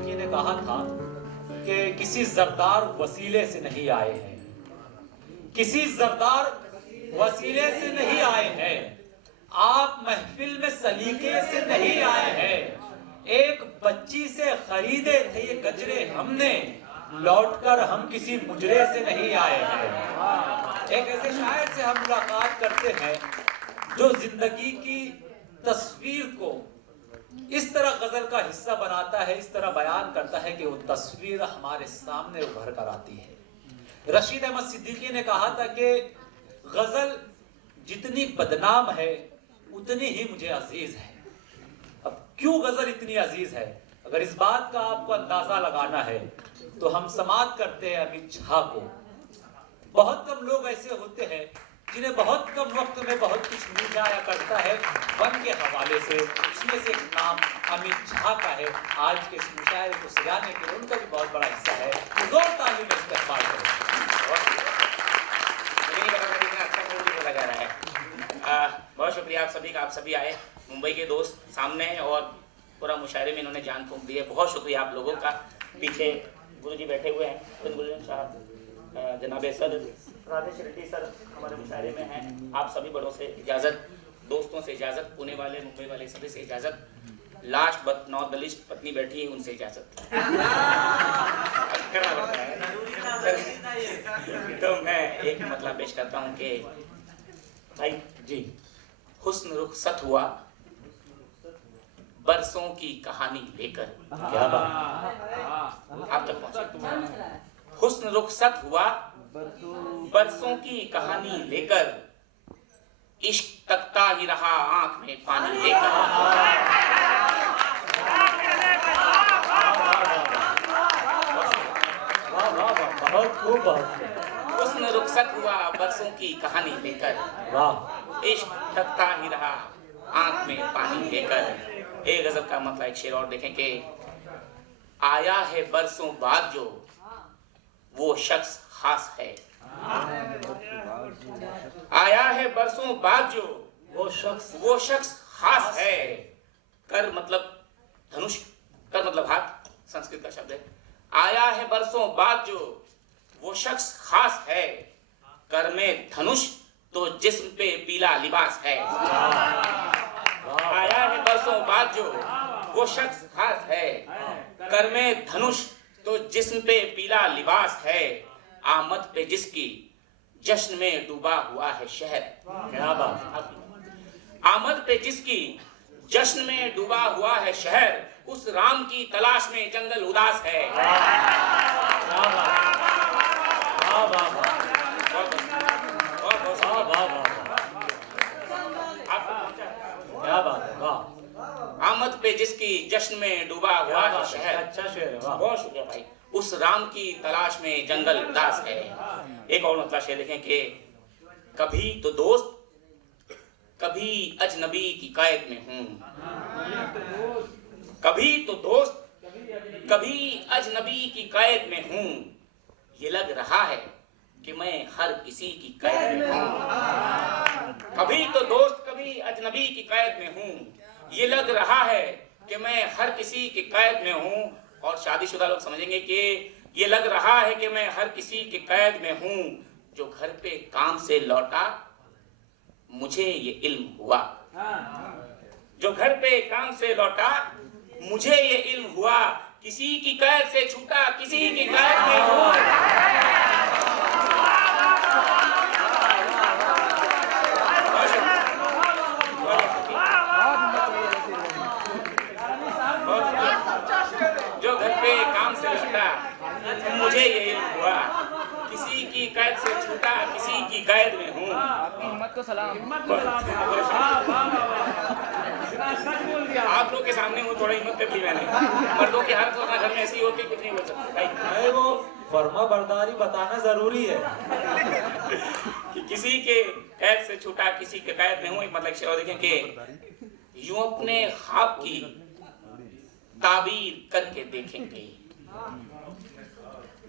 सिद्दीकी ने कहा था कि किसी जरदार वसीले से नहीं आए हैं, किसी जरदार वसीले से नहीं आए हैं, आप महफिल में सलीके से नहीं आए हैं। एक बच्ची से खरीदे थे ये गजरे हमने, लौटकर हम किसी मुजरे से नहीं आए हैं। एक ऐसे शायर से हम मुलाकात करते हैं जो जिंदगी की तस्वीर को इस तरह गजल का हिस्सा बनाता है, इस तरह बयान करता है कि वो तस्वीर हमारे सामने उभर कर आती है। रशीद अहमद सिद्दीकी ने कहा था कि गजल जितनी बदनाम है उतनी ही मुझे अजीज है। अब क्यों गजल इतनी अजीज है? अगर इस बात का आपको अंदाजा लगाना है तो हम समात करते हैं अमित झा को। बहुत कम लोग ऐसे होते हैं जिन्हें बहुत कम वक्त में बहुत कुछ मिल जाया करता है वन के हवाले से। उसमें से एक नाम अमित झा का है। आज के इस मुशायरे को सजाने के लिए उनका भी बहुत बड़ा हिस्सा है। जोर ताली में इस्तेमाल बहुत शुक्रिया आप सभी का। आप सभी आए, मुंबई के दोस्त सामने हैं और पूरा मुशायरे में इन्होंने जान फूंक दी है। बहुत शुक्रिया आप लोगों का। पीछे गुरुजी बैठे हुए हैं, गुरुजी साहब, जनाबे सर राधेश रेड्डी सर हमारे मुशायरे में हैं। आप सभी बड़ों से इजाज़त, दोस्तों से इजाज़त, पुणे वाले मुंबई वाले सभी से इजाज़त, last but not the list पत्नी बैठी है उनसे इजाज़त करना पड़ता है। तो मैं एक मतलब पेश करता हूँ कि भाई जी, हुस्न रुखसत हुआ बरसों की कहानी लेकर। क्या बात, आप तक पहुंचे। हुस्न रुखसत हुआ बरसों की कहानी लेकर, इश्क तकता ही रहा आंख में पानी लेकर। हुस्न रुखसत हुआ बरसों की कहानी लेकर, इश्क तकता ही रहा आंख में पानी लेकर। एक गजल का मतलब एक शेर और देखें कि आया है बरसों बाद जो वो शख्स खास है। आया है बरसों बाद जो वो शख्स खास है। कर मतलब धनुष, कर मतलब हाथ, संस्कृत का शब्द है। आया है बरसों बाद जो वो शख्स खास है, कर में धनुष तो जिस्म पे पीला लिबास है। आया है बरसों बाद जो वो शख्स खास है, कर में धनुष तो जिस्म पे पीला लिबास है। आमद पे जिसकी जश्न में डूबा हुआ है शहर। क्या बात। आमद पे जिसकी जश्न में डूबा हुआ है शहर, उस राम की तलाश में जंगल उदास है। आमद पे जिसकी जश्न में डूबा हुआ है शहर। अच्छा शेर है, बहुत शुक्रिया भाई। उस राम की तलाश में जंगल उदास है। एक और मतलब शेर देखें कि कभी तो दोस्त कभी अजनबी की कैद में हूँ। कभी तो दोस्त कभी अजनबी की कैद में हूँ, ये लग रहा है कि मैं हर किसी की कैद में हूँ। कभी तो दोस्त कभी अजनबी की कैद में हूँ, ये लग रहा है कि मैं हर किसी की कैद में हूँ। और शादीशुदा लोग समझेंगे कि ये लग रहा है कि मैं हर किसी की कैद में हूँ। जो घर पे काम से लौटा मुझे ये इल्म हुआ। जो घर पे काम से लौटा मुझे ये इल्म हुआ, किसी की कैद से छूटा किसी की कैद में हूँ। जो घर पे काम से लौटा मुझे ये इल्म हुआ, किसी की कैद से छूटा किसी की कैद में हूँ। हिम्मत को सलाम। आप लोग के सामने हूँ, थोड़ा हिम्मत कर ली मैंने। मर्दों की हालत वरना घर में ऐसी होती कुछ नहीं बोल सकते भाई। वो फर्मा बरदारी बताना जरूरी है कि किसी के कैद से छूटा किसी के कैद में हूँ। एक मतलब शेर देखें कि यूं अपने ख्वाब की ताबीर करके देखेंगे,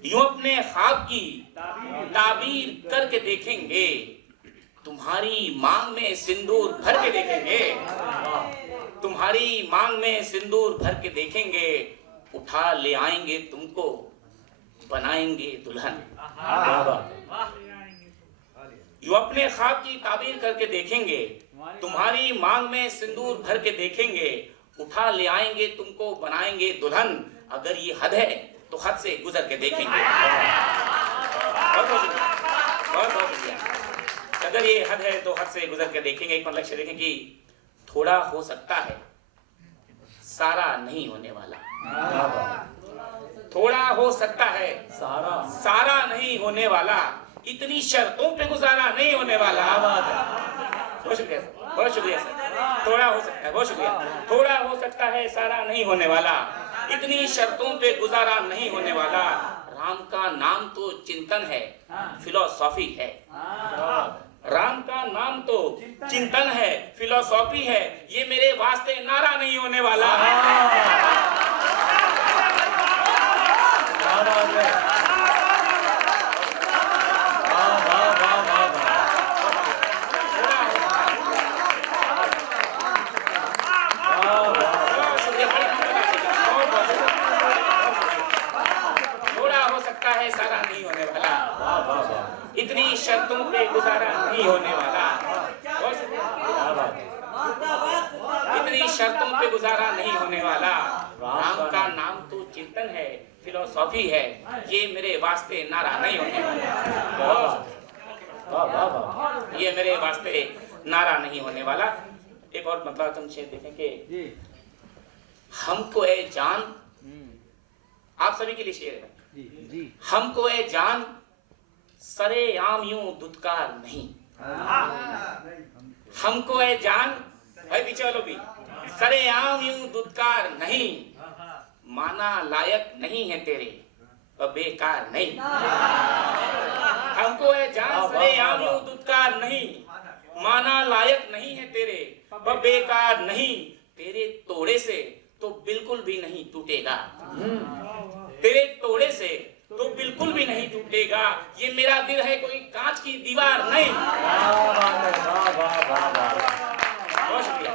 यूं अपने ख्वाब की ताबीर करके देखेंगे, तुम्हारी मांग में सिंदूर भर के देखेंगे, तुम्हारी मांग में सिंदूर भर के देखेंगे, उठा ले आएंगे तुमको, बनाएंगे दुल्हन। जो अपने ख्वाब की ताबीर करके देखेंगे, तुम्हारी मांग में सिंदूर भर के देखेंगे, उठा ले आएंगे तुमको, बनाएंगे दुल्हन। अगर ये हद है तो हद से गुजर के देखेंगे। बहुत बहुत शुक्रिया। अगर ये हद है तो हद से गुजर के देखेंगे। एक लक्ष्य देखें कि थोड़ा हो सकता है, सारा नहीं होने वाला। थोड़ा हो सकता है, सारा नहीं होने वाला। इतनी शर्तों पे गुजारा नहीं होने वाला। बहुत शुक्रिया सर, बहुत शुक्रिया सर। थोड़ा हो सकता है, बहुत शुक्रिया। थोड़ा हो सकता है, सारा नहीं होने वाला। इतनी शर्तों पे गुजारा नहीं होने वाला। राम का नाम तो चिंतन है, फिलोसॉफी है। राम का नाम तो चिंतन है, फिलोसॉफी है। ये मेरे वास्ते नारा नहीं होने वाला। सारा नहीं होने वाला। इतनी शर्तों पे गुजारा नहीं होने वाला। इतनी शर्तों पे गुजारा नहीं होने वाला। राम का नाम तो चिंतन है, फिलोसॉफी है। ये मेरे वास्ते नारा नहीं होने वाला। ये मेरे वास्ते नारा नहीं होने वाला। एक और मतलब तुम शेर देखें कि हमको ए जान, आप सभी के लिए शेर है। हमको ए जान सरे आम यूं दुत्कार नहीं। हमको ए जान, भाई पीछे वालों भी, सरे आम यूं दुत्कार नहीं। माना लायक नहीं है तेरे, बेकार नहीं। हमको ए जान सरे आम यूं दुत्कार नहीं। माना लायक नहीं है तेरे, बेकार नहीं। तेरे तोड़े से तो बिल्कुल भी नहीं टूटेगा। तेरे तोड़े से तो बिल्कुल भी नहीं टूटेगा। ये मेरा दिल है, कोई कांच की दीवार नहीं। बहुत शुक्रिया,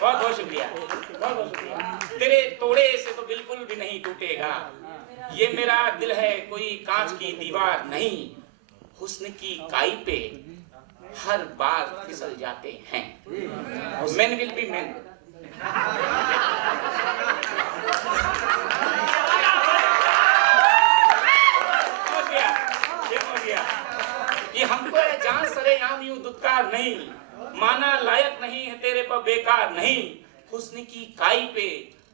बहुत बहुत शुक्रिया, बहुत बहुत शुक्रिया। तेरे तोड़े से तो बिल्कुल भी नहीं टूटेगा। ये मेरा दिल है, कोई कांच की दीवार नहीं। हुस्न की काई पे हर बार फिसल जाते हैं। Men will be men। ये हमको जान सरे आम यूं दुत्कार नहीं। माना लायक नहीं है तेरे पर, बेकार नहीं। हुस्न की काई पे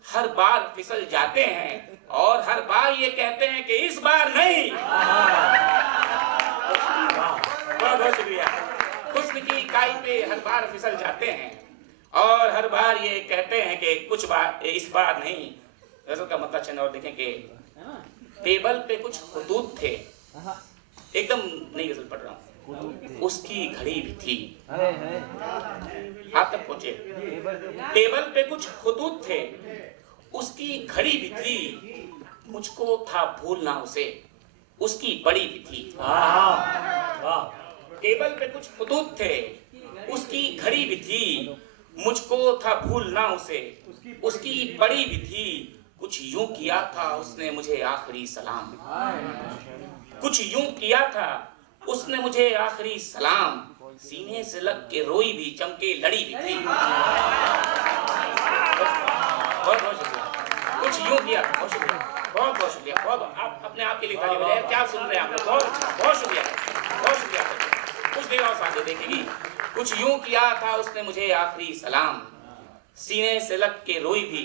हर बार फिसल जाते हैं और हर बार ये कहते हैं कि इस बार नहीं। बहुत बहुत शुक्रिया। हुस्न की काई पे हर बार फिसल जाते हैं और हर बार ये कहते हैं कि कुछ बार, इस बार नहीं। गजल का मतलब चंद और देखें कि टेबल पे कुछ हुदूद थे। एकदम नई गजल पढ़ रहा हूँ। उसकी घड़ी भी थी। आप तक पहुंचे। टेबल पे कुछ हुदूद थे, उसकी घड़ी भी थी। मुझको था भूलना उसे, उसकी बड़ी भी थी। टेबल पे कुछ हुदूद थे, उसकी घड़ी भी थी। मुझको था भूलना उसे, उसकी बड़ी भी थी। कुछ यूं किया था उसने मुझे आखिरी सलाम। कुछ यूं किया था उसने मुझे आखिरी सलाम। सीने से लग के रोई भी, चमके लड़ी भी थी। बहुत बहुत शुक्रिया। कुछ यूं किया था, बहुत शुक्रिया, बहुत बहुत शुक्रिया। बहुत, आप अपने आप के लिए ताली बजाएं। क्या सुन रहे हैं आप? बहुत बहुत शुक्रिया, बहुत शुक्रिया। कुछ देर और साथ देखेंगी। कुछ यूं किया था उसने मुझे आखिरी सलाम। सीने से लग के रोई भी,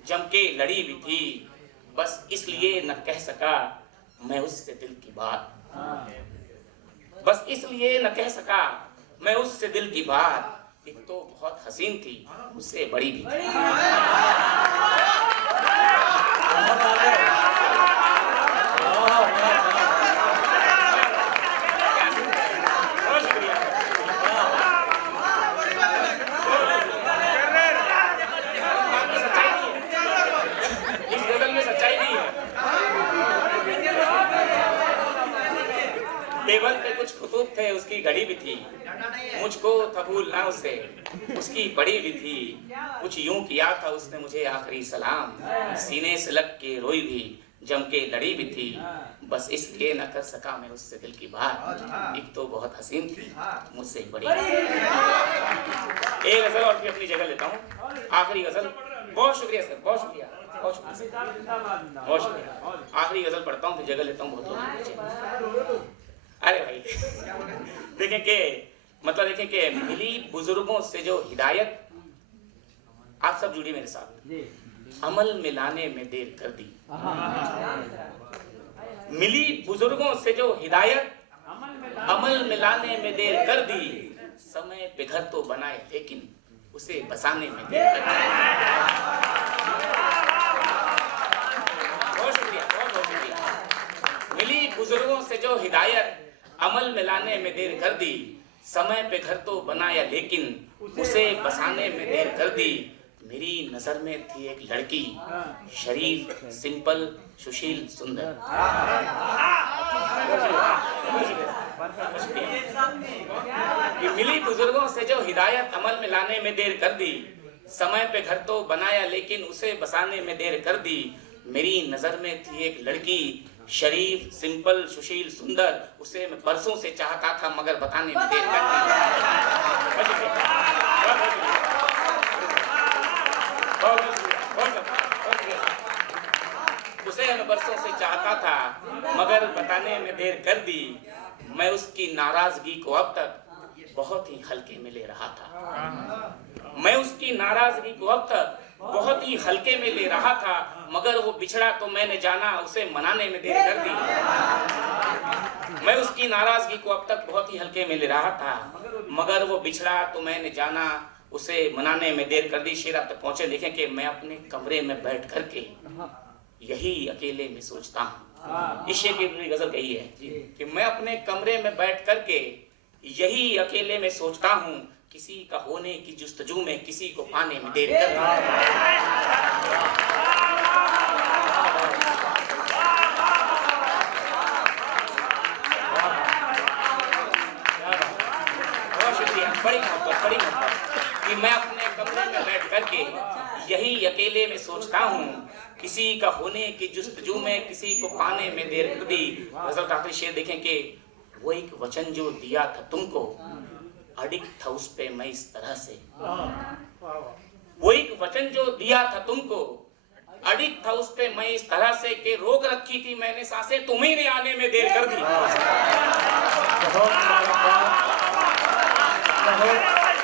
जम के लड़ी भी थी। बस इसलिए न कह सका मैं उससे दिल की बात। बस इसलिए न कह सका मैं उससे दिल की बात। एक तो बहुत हसीन थी, उससे बड़ी भी थी। बहुत शुक्रिया। इस गजल में सच्चाई नहीं है। टेबल पे कुछ खुतूब थे, उसकी की घड़ी भी थी, मुझको था भूलना उसे, उसकी पड़ी भी थी। कुछ यूं किया था उसने मुझे आखिरी सलाम, सीने से लग के रोई भी, जम के लड़ी भी थी। बस इसलिए न कर सका मैं उससे दिल की बात, एक तो बहुत हसीन थी, मुझसे बड़ी। एक गजल और भी अपनी जगह लेता हूँ, आखिरी गजल। बहुत शुक्रिया सर, बहुत शुक्रिया, बहुत शुक्रिया, बहुत शुक्रिया। आखिरी गजल पढ़ता हूँ, फिर जगह लेता हूँ। बहुत अरे भाई देखें कि मतलब देखें कि मिली बुजुर्गों से जो हिदायत, आप सब जुड़ी मेरे साथ, अमल में लाने में देर कर दी। मिली बुजुर्गों से जो हिदायत, अमल में लाने में देर कर दी। समय पे घर तो बनाए लेकिन उसे बसाने में देर कर दी। बहुत शुक्रिया, बहुत बहुत शुक्रिया। मिली बुजुर्गों से जो हिदायत, अमल में लाने में देर कर दी। समय पे घर तो बनाया लेकिन उसे बसाने में देर कर दी। मेरी नजर में थी एक लड़की, शरीफ, सिंपल, सुशील, सुंदर। मिली बुजुर्गों से जो हिदायत, अमल में लाने में देर कर दी। समय पे घर तो बनाया लेकिन उसे बसाने में देर कर दी। मेरी नजर में थी एक लड़की, शरीफ, सिंपल, सुशील, सुंदर। उसे मैं बरसों से चाहता था मगर बताने में देर कर दी। उसे मैं बरसों से चाहता था मगर बताने में देर कर दी। मैं उसकी नाराजगी को अब तक बहुत ही हल्के में ले रहा था। मैं उसकी नाराजगी को अब तक बहुत ही हल्के में ले रहा था, मगर वो बिछड़ा तो मैंने जाना उसे मनाने में देर कर दी। मैं उसकी नाराजगी को अब तक बहुत ही हल्के में ले रहा था, मगर वो बिछड़ा तो मैंने जाना उसे मनाने में देर कर दी। शेर आप तक पहुंचे। देखें कि मैं अपने कमरे में बैठ करके यही अकेले में सोचता हूँ। इस शेर की पूरी गजल कही है कि मैं अपने कमरे में बैठ करके यही अकेले में सोचता हूँ, किसी का होने की जुस्तजू में किसी को पाने में देर कर दी। बहुत शुक्रिया, बड़ी मोहब्बत कि मैं अपने कमरे में बैठ करके यही अकेले में सोचता हूँ, किसी का होने की जुस्तजू में किसी को पाने में देर कर दी। गजल का आखिरी शेर देखें कि वो एक वचन जो दिया था तुमको, अडिग था उस पे मैं इस तरह से। वो एक वचन जो दिया था तुमको, अडिग था उस पे मैं इस तरह से कि रोक रखी थी मैंने सांसें, तुम्ही ने आने में देर कर दी।